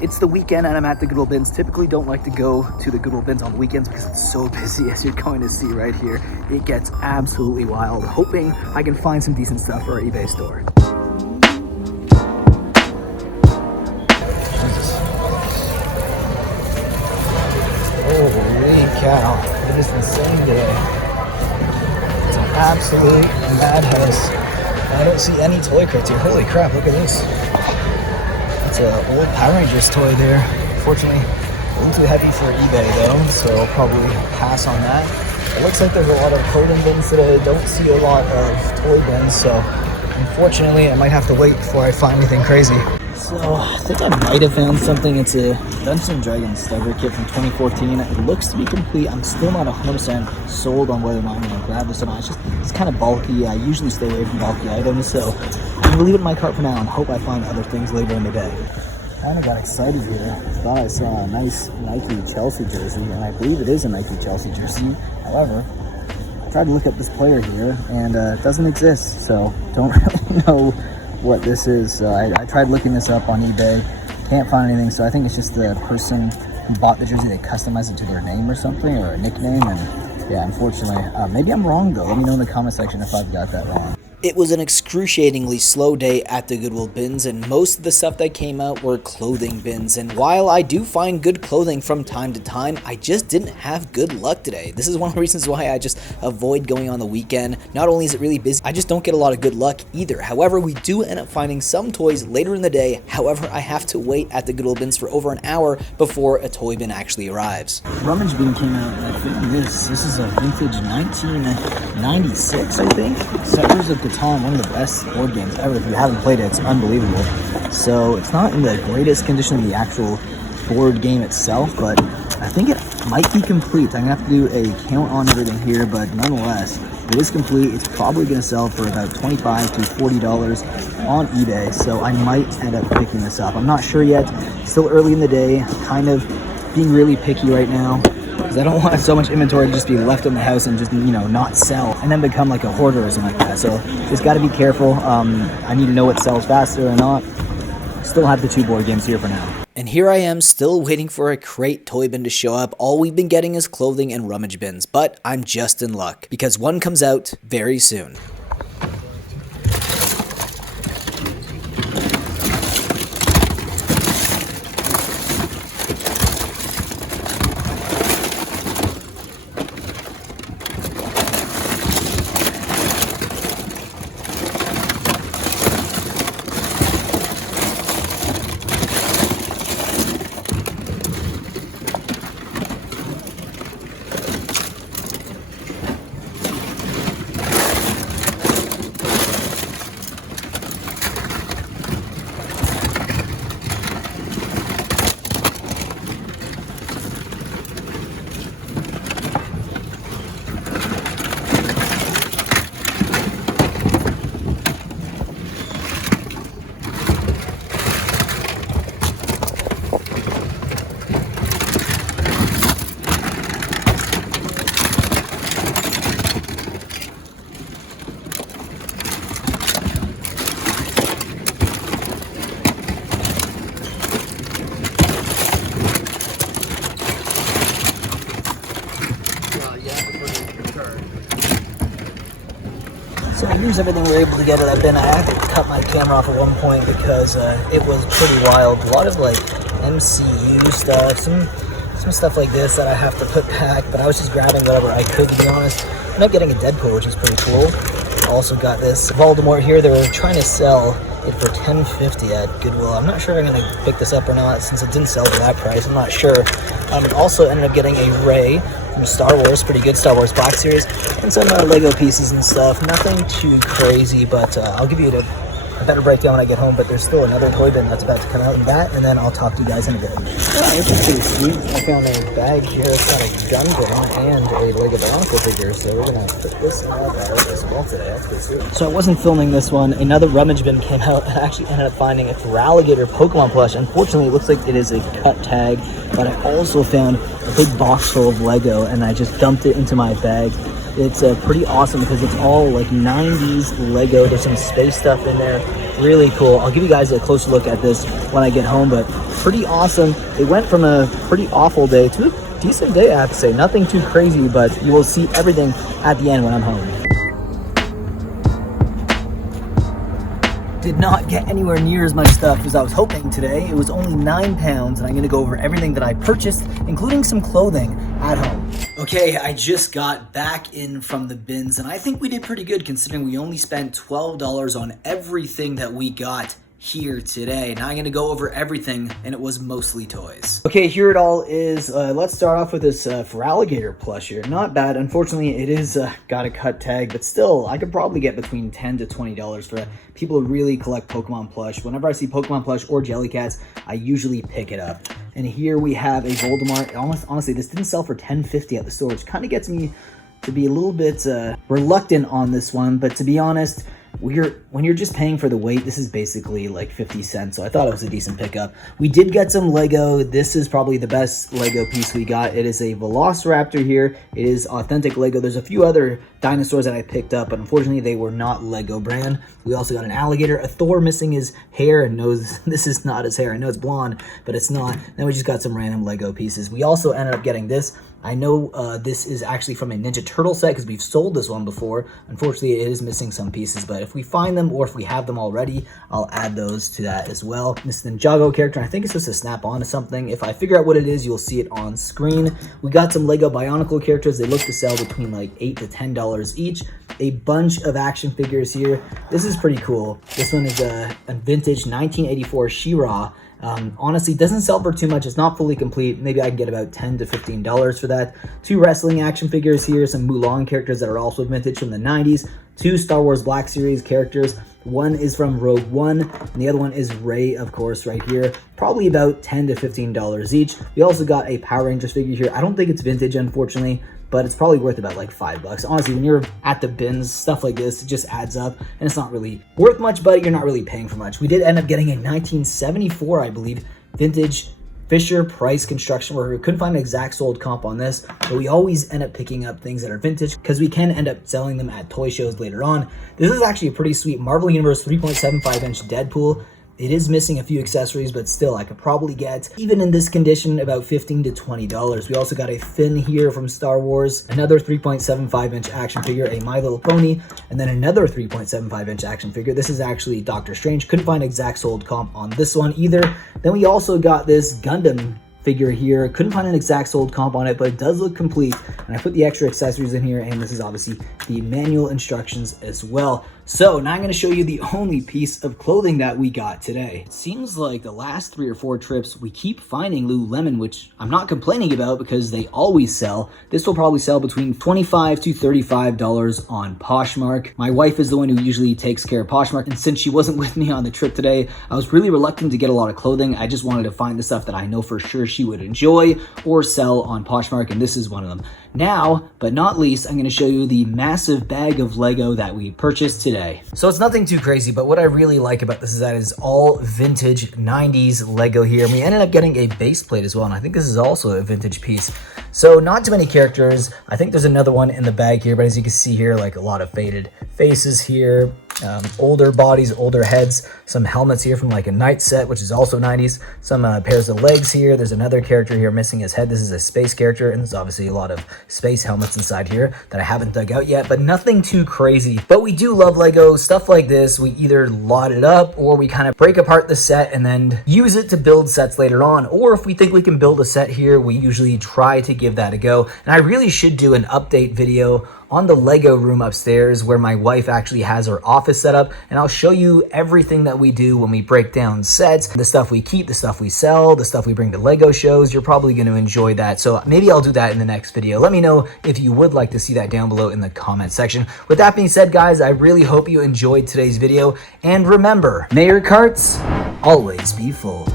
It's the weekend and I'm at the Goodwill bins. Typically don't like to go to the Goodwill bins on the weekends because it's so busy, as you're going to see right here. It gets absolutely wild. Hoping I can find some decent stuff for our eBay store. Holy cow, it is an insane day. It's an absolute madhouse. I don't see any toy crates here. Holy crap, look at this. It's an old Power Rangers toy there. Unfortunately, a little too heavy for eBay though, so I'll probably pass on that. It looks like there's a lot of clothing bins today. Don't see a lot of toy bins, so unfortunately I might have to wait before I find anything crazy. So I think I might have found something. It's a Dungeons & Dragons starter kit from 2014. It looks to be complete. I'm still not 100% sold on whether or not I'm going to grab this or not. It's kind of bulky. I usually stay away from bulky items, so I'm going to leave it in my cart for now and hope I find other things later in the day. Kind of got excited here. Thought I saw a nice Nike Chelsea jersey, and I believe it is a Nike Chelsea jersey. However, I tried to look up this player here, and it doesn't exist, so don't really know what this is. So I tried looking this up on eBay, can't find anything, so I think it's just the person who bought the jersey, they customized it to their name or something, or a nickname, and yeah, unfortunately, maybe I'm wrong though. Let me know in the comment section if I've got that wrong. It was an excruciatingly slow day at the Goodwill bins, and most of the stuff that came out were clothing bins. And while I do find good clothing from time to time, I just didn't have good luck today. This is one of the reasons why I just avoid going on the weekend. Not only is it really busy, I just don't get a lot of good luck either. However, we do end up finding some toys later in the day. However, I have to wait at the Goodwill bins for over an hour before a toy bin actually arrives. Rummage bin came out, and I found this. This is a vintage 1996, I think. Settlers of Catan, one of the best board games ever. If you haven't played it, it's unbelievable. So it's not in the greatest condition of the actual board game itself, but I think it might be complete. I'm gonna have to do a count on everything here, but nonetheless, it is complete. It's probably gonna sell for about $25 to $40 on eBay, so I might end up picking this up. I'm not sure yet. Still early in the day, kind of being really picky right now, because I don't want so much inventory to just be left in the house and just, not sell and then become like a hoarder or something like that. So just got to be careful. I need to know what sells faster or not. Still have the two board games here for now. And here I am still waiting for a crate toy bin to show up. All we've been getting is clothing and rummage bins, but I'm just in luck because one comes out very soon. So here's everything we were able to get at that bin. I had to cut my camera off at one point because it was pretty wild. A lot of like MCU stuff, some stuff like this that I have to put back, but I was just grabbing whatever I could, to be honest. I ended up getting a Deadpool, which is pretty cool. I also got this Voldemort here. They were trying to sell it for $10.50 at Goodwill. I'm not sure if I'm going to pick this up or not since it didn't sell for that price. I'm not sure. And also ended up getting a Rey from Star Wars, pretty good Star Wars box series, and some Lego pieces and stuff. Nothing too crazy, but I'll give you a better breakdown when I get home. But there's still another toy bin that's about to come out in that, and then I'll talk to you guys in a bit. This is pretty sweet. I found a bag here. It's got a gun and a Lego Bronco figure, so we're gonna put this out as well today. That's pretty sweet. So I wasn't filming this one. Another rummage bin came out, and I actually ended up finding a Feraligatr Pokemon plush. Unfortunately, it looks like it is a cut tag, but I also found a big box full of Lego, and I just dumped it into my bag. It's pretty awesome because it's all like 90s Lego. There's some space stuff in there. Really cool. I'll give you guys a closer look at this when I get home, but pretty awesome. It went from a pretty awful day to a decent day, I have to say. Nothing too crazy, but you will see everything at the end when I'm home. Did not get anywhere near as much stuff as I was hoping today. It was only £9, and I'm gonna go over everything that I purchased, including some clothing at home. Okay, I just got back in from the bins, and I think we did pretty good considering we only spent $12 on everything that we got here today. Now I'm gonna go over everything, and it was mostly toys. Okay, here it all is. Let's start off with this for alligator plush here. Not bad. Unfortunately, it is got a cut tag, but still, I could probably get between $10 to $20 for that. People who really collect Pokemon plush. Whenever I see Pokemon plush or Jellycats, I usually pick it up. And here we have a Voldemort. Honestly, this didn't sell for $10.50 at the store, which kind of gets me to be a little bit reluctant on this one. But to be honest, when you're just paying for the weight, this is basically like 50 cents, so I thought it was a decent pickup. We did get some Lego. This is probably the best Lego piece we got. It is a Velociraptor here. It is authentic Lego. There's a few other dinosaurs that I picked up, but unfortunately they were not Lego brand. We also got an alligator, a Thor missing his hair and nose. This is not his hair. I know it's blonde, but it's not. Then we just got some random Lego pieces. We also ended up getting this. I know this is actually from a Ninja Turtle set because we've sold this one before. Unfortunately, it is missing some pieces, but if we find them or if we have them already, I'll add those to that as well. This Ninjago character, I think it's supposed to snap onto something. If I figure out what it is, you'll see it on screen. We got some Lego Bionicle characters. They look to sell between like $8 to $10 each. A bunch of action figures here. This is pretty cool. This one is a vintage 1984 She-Ra. Honestly, doesn't sell for too much. It's not fully complete. Maybe I can get about $10 to $15 for that. 2 wrestling action figures here, some Mulan characters that are also vintage from the 90s. 2 Star Wars Black Series characters. One is from Rogue One, and the other one is Rey, of course, right here. Probably about $10 to $15 each. We also got a Power Rangers figure here. I don't think it's vintage, unfortunately, but it's probably worth about like $5. Honestly, when you're at the bins, stuff like this, it just adds up, and it's not really worth much, but you're not really paying for much. We did end up getting a 1974, I believe, vintage Fisher Price construction worker. We couldn't find an exact sold comp on this, but we always end up picking up things that are vintage because we can end up selling them at toy shows later on. This is actually a pretty sweet Marvel Universe 3.75-inch Deadpool. It is missing a few accessories, but still, I could probably get, even in this condition, about $15 to $20. We also got a Finn here from Star Wars, another 3.75-inch action figure, a My Little Pony, and then another 3.75-inch action figure. This is actually Doctor Strange. Couldn't find exact sold comp on this one either. Then we also got this Gundam figure here. Couldn't find an exact sold comp on it, but it does look complete. And I put the extra accessories in here, and this is obviously the manual instructions as well. So now I'm going to show you the only piece of clothing that we got today. It seems like the last 3 or 4 trips we keep finding Lululemon, which I'm not complaining about because they always sell. This will probably sell between $25 to $35 on Poshmark. My wife is the one who usually takes care of Poshmark, and since she wasn't with me on the trip today, I was really reluctant to get a lot of clothing. I just wanted to find the stuff that I know for sure she would enjoy or sell on Poshmark, and this is one of them. Now, but not least, I'm going to show you the massive bag of Lego that we purchased today. So it's nothing too crazy, but what I really like about this is that it's all vintage 90s Lego here. And we ended up getting a base plate as well, and I think this is also a vintage piece. So not too many characters. I think there's another one in the bag here, but as you can see here, like a lot of faded faces here, older bodies, older heads, some helmets here from like a Knight set, which is also 90s, some pairs of legs here. There's another character here missing his head. This is a space character, and there's obviously a lot of space helmets inside here that I haven't dug out yet, but nothing too crazy. But we do love Lego. Stuff like this, we either lot it up or we kind of break apart the set and then use it to build sets later on. Or if we think we can build a set here, we usually try to give that a go. And I really should do an update video on the Lego room upstairs where my wife actually has her office set up, and I'll show you everything that we do when we break down sets, the stuff we keep, the stuff we sell, the stuff we bring to Lego shows. You're probably going to enjoy that, so maybe I'll do that in the next video. Let me know if you would like to see that down below in the comment section. With that being said, guys, I really hope you enjoyed today's video, and remember, may your carts always be full.